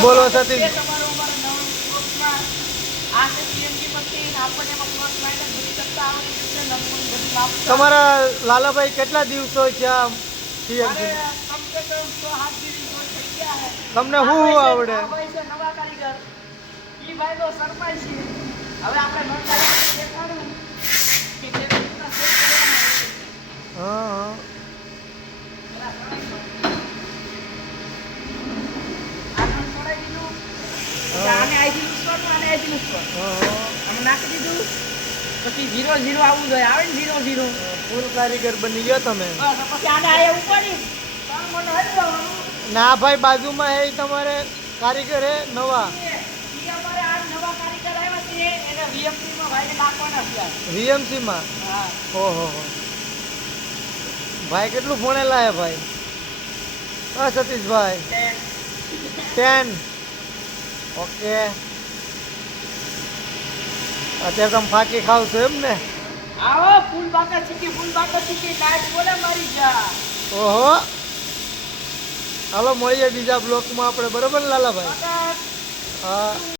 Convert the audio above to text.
બોલો સતીશ. તમારા લાલાભાઈ કેટલા દિવસો છે સીએમસી? તમને શું આવડે? હા નાખી દીધું પછી 0-0 આવવું જોઈએ. આવે ને 0-0 ફૂલ કારીગર બની ગયો તમે. પછી આને આ ઉપાડી ના ભાઈ, બાજુમાં હે તમારે કારીગર હે નવા. અમારે આ નવા કારીગર આવ્યા છે એને વીએમસી માં ભાઈને નાખવાના છે. વીએમસી માં? હા. ઓહો ભાઈ, કેટલું ભણેલા હે ભાઈ? હા સતીશભાઈ, 10. ઓકે, અત્યારે તમે ફાકી ખાવ છો એમ ને? આવો ફૂલ બાકા ચીકી લાઈટ બોલે મારી જા. ઓહો, હાલો મળીએ બીજા બ્લોકમાં આપણે, બરોબર ને લાલાભાઈ? હા.